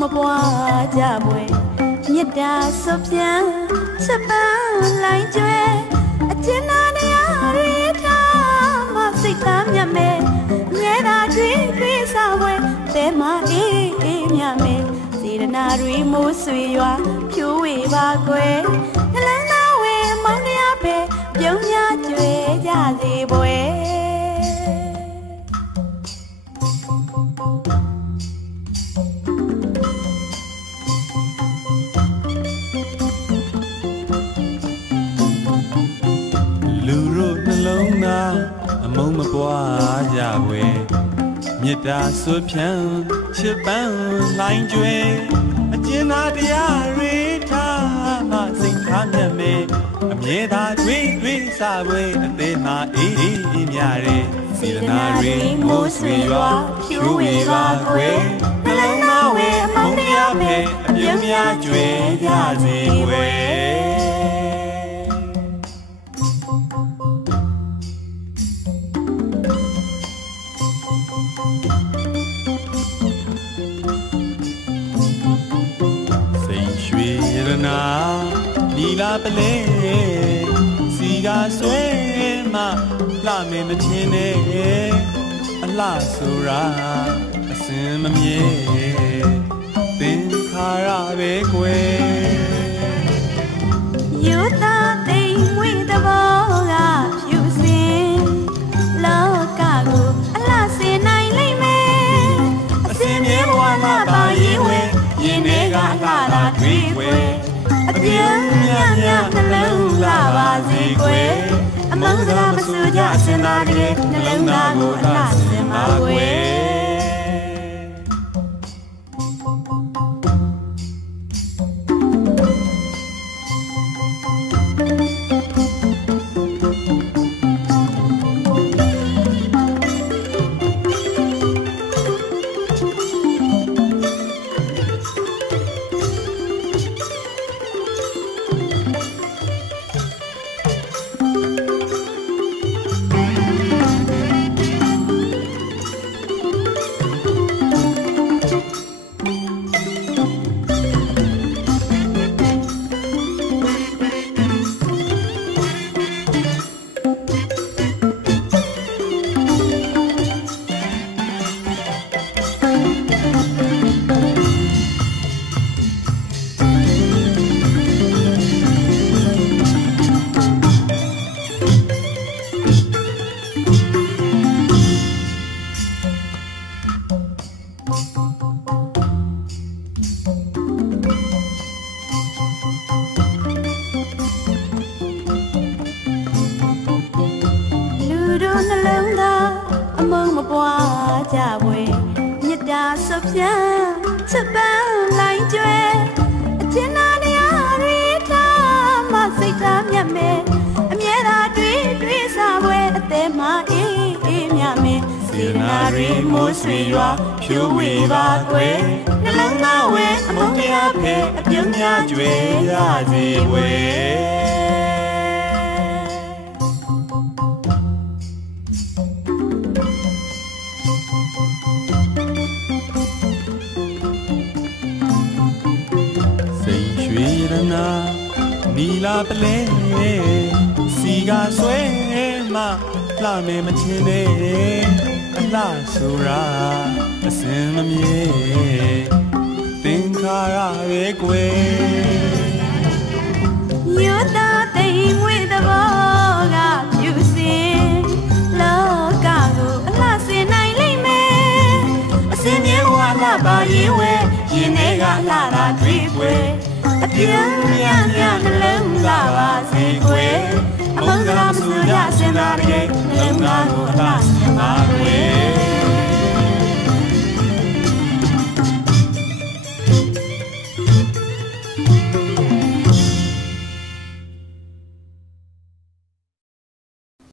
မပွားကြပွဲမြတ်တာဆွပြန်ချက်ပန်းလိုက်ကျွဲအကျဉ်းသားတရားတွေထားမစိတ်သားမြတ်မဲငဲတာတွေစားပွဲတဲမအေးအေးမြတ်မဲစေရနာတွေမိုးဆွေရွာဖြိုးဝေပါကွယ်နှလုံးသားဝဲမောင်တရားပဲပြုံးများကျွဲကြစေပွဲအမုံမပွားကြွယ်မြတ်တာဆွဖြန်းချစ်ပန်းလိုင်းကျွဲအကျဉ်းသားတရားတွေထားမှစိတ်ထားမြတ်မဲအမြဲတာတွေစားပွဲအသေးမှအေးအေးမြရဲစေတနာတွေမိုးဆွေရွာဖြိုးဝေပါကွယ်နှလုံးသားဝဲအမုံတရားပဲအပြုံးများကျွဲကြစေကွယ်နီလာပလဲစီကဆွဲမှလှမယ်မချင်းနဲ့အလှဆိုတာအစင်မမြဲသင်္ခါရပဲကွယ်ယူသားသိမ်ဝိတဘောကဖြူစင်လောကကိုအလှစင်နိုင်လိမ့်မယ်အစင်မြဲဘဝမှာပါရင်ဝဲရင်တွေကလှတာတွေ့ွယ်အပြုံးမြတ်နှလုံးလာပါစေကွယ်အမုန်းစကားမဆိုကြအစင်သားတွေနှလုံးသားကိုအလှစင်ပါကွယ်ကြပွဲမြတ်တာဆွပြန်ချက်ပန်းလိုက်ကျွဲအကျဉ်းသားတရားတွေထားမစိတ်ထားမြတ်မဲအမြဲတာတွေစားပွဲအသေးမှအေးအေးမြတ်မဲစေတနာတွေမိုးဆွေရွာဖြိုးဝေပါကွယ်နှလုံးသားဝဲအမုန်းတရားဖဲအပြုံးများကျွဲရစေကွယ်နီလာပလဲစီကဆွဲမှလှမယ်မချင်းနဲ့အလှဆိုတာအစင်မမြဲသင်္ခါရပဲကွယ်ညတာသိမ်ဝိတဘောကဖြူစင်လောကကိုအလှစင်နိုင်လိမ့်မယ်အစင်မြဲဘဝလှပါရင်ဝဲရင်ထဲကလှတာတွေ့ွယ်အပြုံးမြတ်နှလုံးလာပါစေကွယ်အမုန်းစကားမဆိုကြစင်သားတွေနှလုံးသားကိုအလှစင်ပါကွယ်